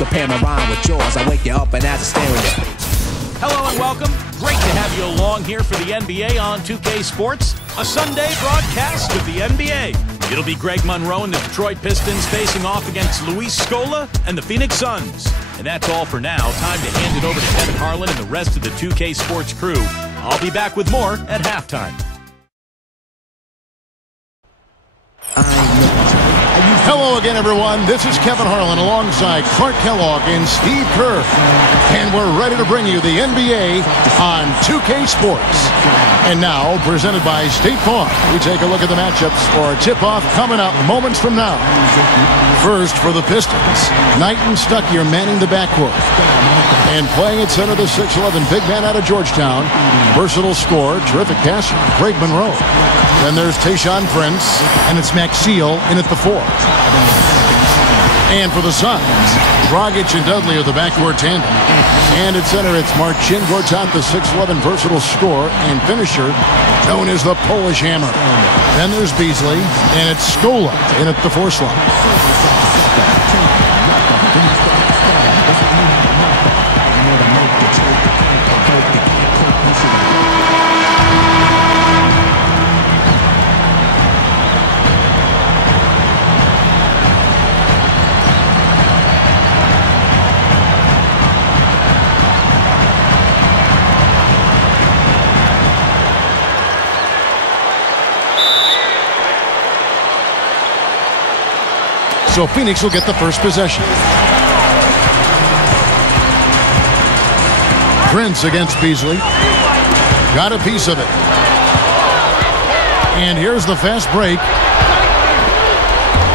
Compare my rhyme with yours, I wake you up and add a stereo. Hello and welcome. Great to have you along here for the NBA on 2K Sports, a Sunday broadcast of the NBA. It'll be Greg Monroe and the Detroit Pistons facing off against Luis Scola and the Phoenix Suns. And that's all for now. Time to hand it over to Kevin Harlan and the rest of the 2K Sports crew. I'll be back with more at halftime. Hello again, everyone. This is Kevin Harlan alongside Clark Kellogg and Steve Kerr. And we're ready to bring you the NBA on 2K Sports. And now, presented by State Farm, we take a look at the matchups for a tip-off coming up moments from now. First, for the Pistons, Knight and Stuckey are manning the backcourt. And playing at center, the 6'11" big man out of Georgetown. Versatile scorer, terrific passer, Greg Monroe. Then there's Tayshaun Prince, and it's Maxiel in at the 4. And for the Suns, Dragic and Dudley are the backcourt tandem. And at center, it's Marcin Gortat, the 6'11" versatile scorer and finisher, known as the Polish Hammer. Then there's Beasley, and it's Scola in at the 4 slot. So Phoenix will get the first possession. Prince against Beasley. Got a piece of it. And here's the fast break.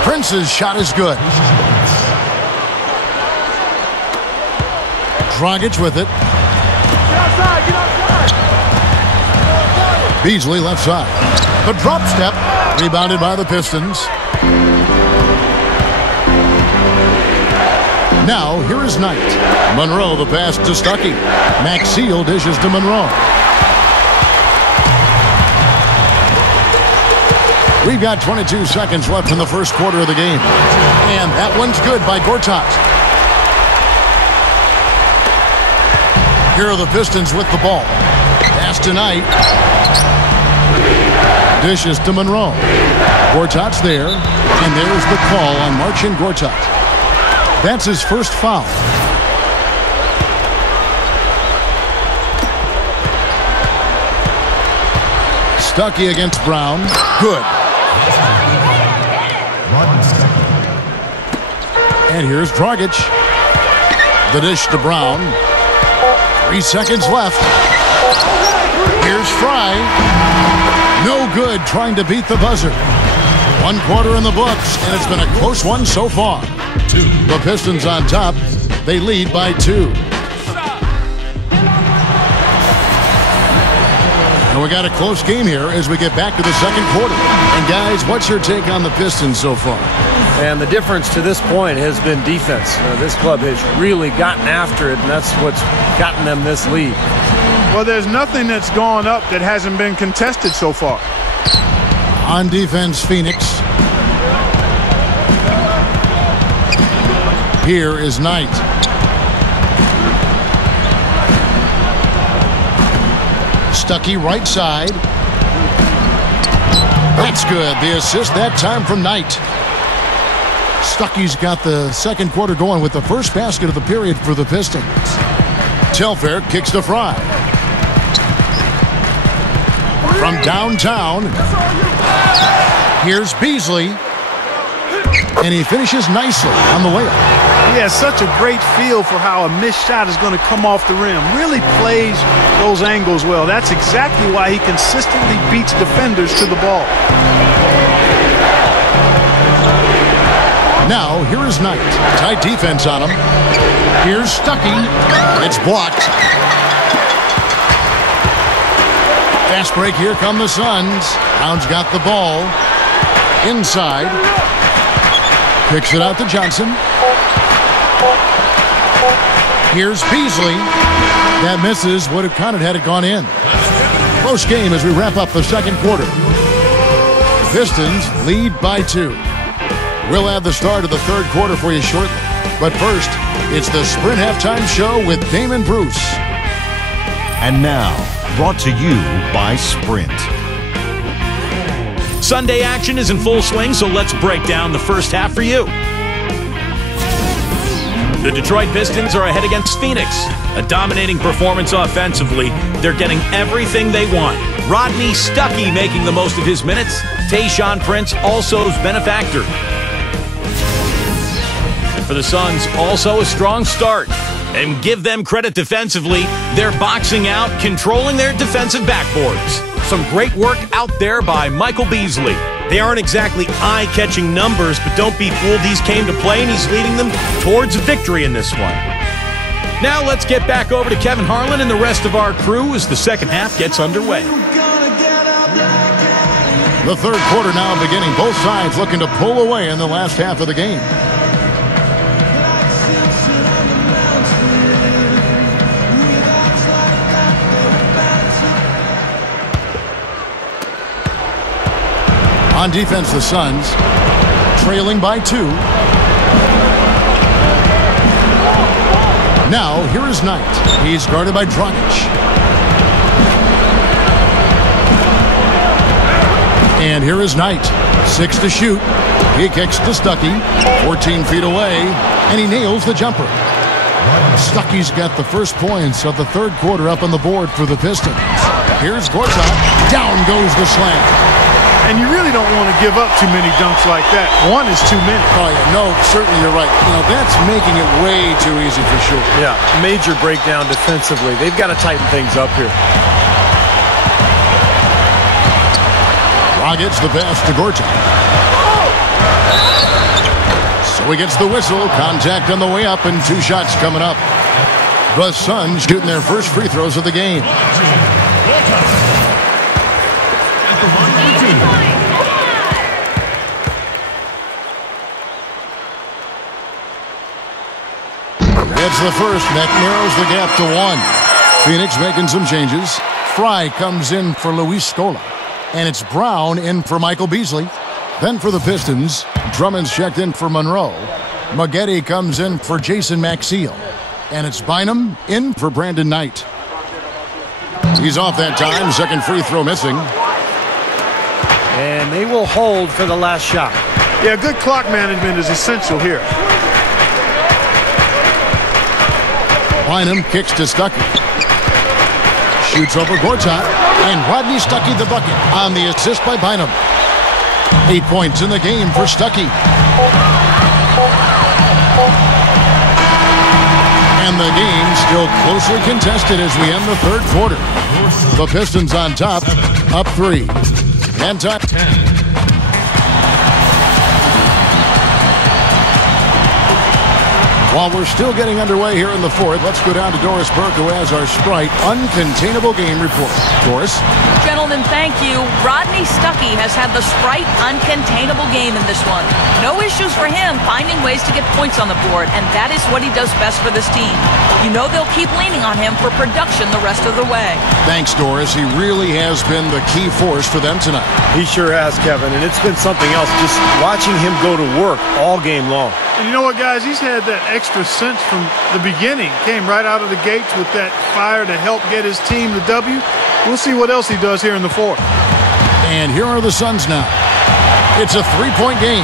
Prince's shot is good. Dragic with it. Beasley left side. The drop step. Rebounded by the Pistons. Now, here is Knight. Monroe, the pass to Stuckey. Maxiel dishes to Monroe. We've got 22 seconds left in the first quarter of the game. And that one's good by Gortat. Here are the Pistons with the ball. Pass to Knight. Dishes to Monroe. Gortat's there. And there's the call on Marcin Gortat. That's his first foul. Stuckey against Brown. Good. And here's Dragic. The dish to Brown. 3 seconds left. Here's Fry. No good, trying to beat the buzzer. 1 quarter in the books, and it's been a close one so far. The Pistons on top. They lead by 2. And we got a close game here as we get back to the second quarter. And guys, what's your take on the Pistons so far? And the difference to this point has been defense. This club has really gotten after it, and that's what's gotten them this lead. Well, there's nothing that's gone up that hasn't been contested so far. On defense, Phoenix. Here is Knight. Stuckey right side. That's good. The assist that time from Knight. Stuckey's got the second quarter going with the first basket of the period for the Pistons. Telfair kicks to Fry. From downtown. Here's Beasley. And he finishes nicely on the layup. He has such a great feel for how a missed shot is going to come off the rim. Really plays those angles well. That's exactly why he consistently beats defenders to the ball. Now, here is Knight. Tight defense on him. Here's Stuckey. It's blocked. Fast break. Here come the Suns. Brown's got the ball. Inside. Kicks it out to Johnson. Here's Beasley. That misses. Would have counted had it gone in. Close game as we wrap up the second quarter. Pistons lead by 2. We'll have the start of the third quarter for you shortly. But first, it's the Sprint Halftime Show with Damon Bruce. And now, brought to you by Sprint. Sunday action is in full swing, so let's break down the first half for you. The Detroit Pistons are ahead against Phoenix. A dominating performance offensively. They're getting everything they want. Rodney Stuckey making the most of his minutes. Tayshaun Prince also's benefactor. For the Suns, also a strong start. And give them credit defensively. They're boxing out, controlling their defensive backboards. Some great work out there by Michael Beasley. They aren't exactly eye-catching numbers, but don't be fooled. He's came to play, and he's leading them towards a victory in this one. Now let's get back over to Kevin Harlan and the rest of our crew as the second half gets underway. The third quarter now beginning. Both sides looking to pull away in the last half of the game. On defense, the Suns trailing by 2. Now, here is Knight. He's guarded by Dragic. And here is Knight. 6 to shoot. He kicks to Stuckey. 14 feet away. And he nails the jumper. Stuckey's got the first points of the third quarter up on the board for the Pistons. Here's Gortat. Down goes the slam. And you really don't want to give up too many dunks like that. One is too many. Oh, yeah. No, certainly you're right. You know, that's making it way too easy for sure. Yeah, major breakdown defensively. They've got to tighten things up here. Dragic the pass to Gortat. So he gets the whistle. Contact on the way up and 2 shots coming up. The Suns shooting their first free throws of the game. It's the first. That narrows the gap to 1. Phoenix making some changes. Fry comes in for Luis Scola. And it's Brown in for Michael Beasley. Then for the Pistons, Drummond's checked in for Monroe. Maggette comes in for Jason Maxiell. And it's Bynum in for Brandon Knight. He's off that time. Second free throw missing. And they will hold for the last shot. Yeah, good clock management is essential here. Bynum kicks to Stuckey. Shoots over Gortat. And Rodney Stuckey the bucket on the assist by Bynum. 8 points in the game for Stuckey. And the game still closely contested as we end the third quarter. The Pistons on top, up 3. And time. 10. While we're still getting underway here in the fourth, let's go down to Doris Burke, who has our Sprite Uncontainable Game Report. Doris? Gentlemen, thank you. Rodney Stuckey has had the Sprite Uncontainable game in this one. No issues for him finding ways to get points on the board, and that is what he does best for this team. You know they'll keep leaning on him for production the rest of the way. Thanks, Doris. He really has been the key force for them tonight. He sure has, Kevin, and it's been something else just watching him go to work all game long. And you know what, guys? He's had that extra sense from the beginning. Came right out of the gates with that fire to help get his team the W. We'll see what else he does here in the fourth. And here are the Suns now. It's a 3-point game.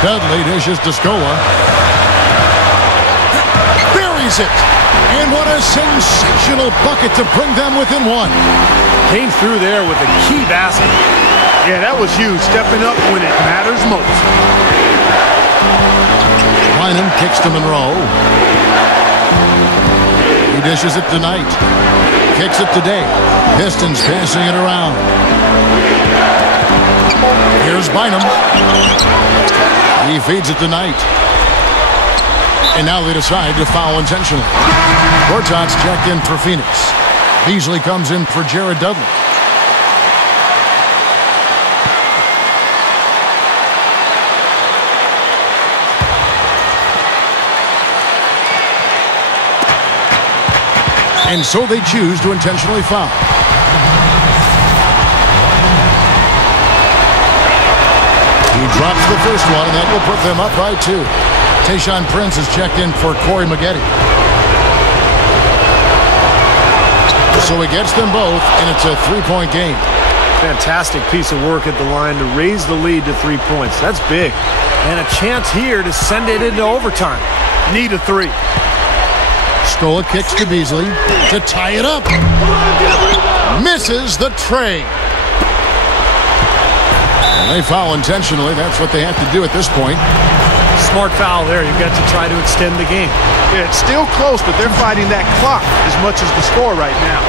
Dudley dishes to Scola. Buries it. And what a sensational bucket to bring them within 1. Came through there with a key basket. Yeah, that was huge. Stepping up when it matters most. Bynum kicks to Monroe. He dishes it to Knight. Kicks it to Day. Pistons passing it around. Here's Bynum. He feeds it to Knight. And now they decide to foul intentionally. Gortat's checked in for Phoenix. Beasley comes in for Jared Dudley. And so they choose to intentionally foul. He drops the first one, and that will put them up by 2. Tayshaun Prince is checked in for Corey Maggette. So he gets them both, and it's a 3-point game. Fantastic piece of work at the line to raise the lead to 3 points. That's big. And a chance here to send it into overtime. Need a 3. Scola kicks to Beasley to tie it up. Misses the tray. And they foul intentionally. That's what they have to do at this point. Smart foul there. You've got to try to extend the game. Yeah, it's still close, but they're fighting that clock as much as the score right now.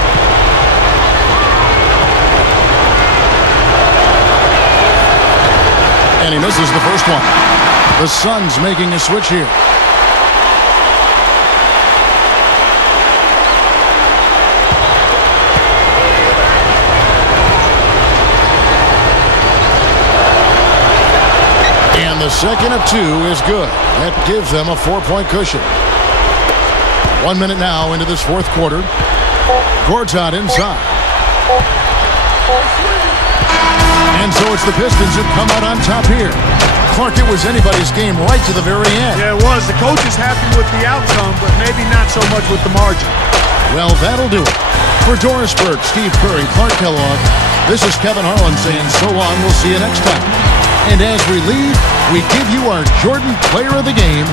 And he misses the first one. The Suns making a switch here. And the second of 2 is good. That gives them a 4-point cushion. 1 minute now into this fourth quarter. Gortat inside. And so it's the Pistons who come out on top here. Clark, it was anybody's game right to the very end. Yeah, it was. The coach is happy with the outcome, but maybe not so much with the margin. Well, that'll do it. For Doris Burke, Steve Kerr, and Clark Kellogg, this is Kevin Harlan saying so long. We'll see you next time. And as we leave, we give you our Jordan Player of the Game,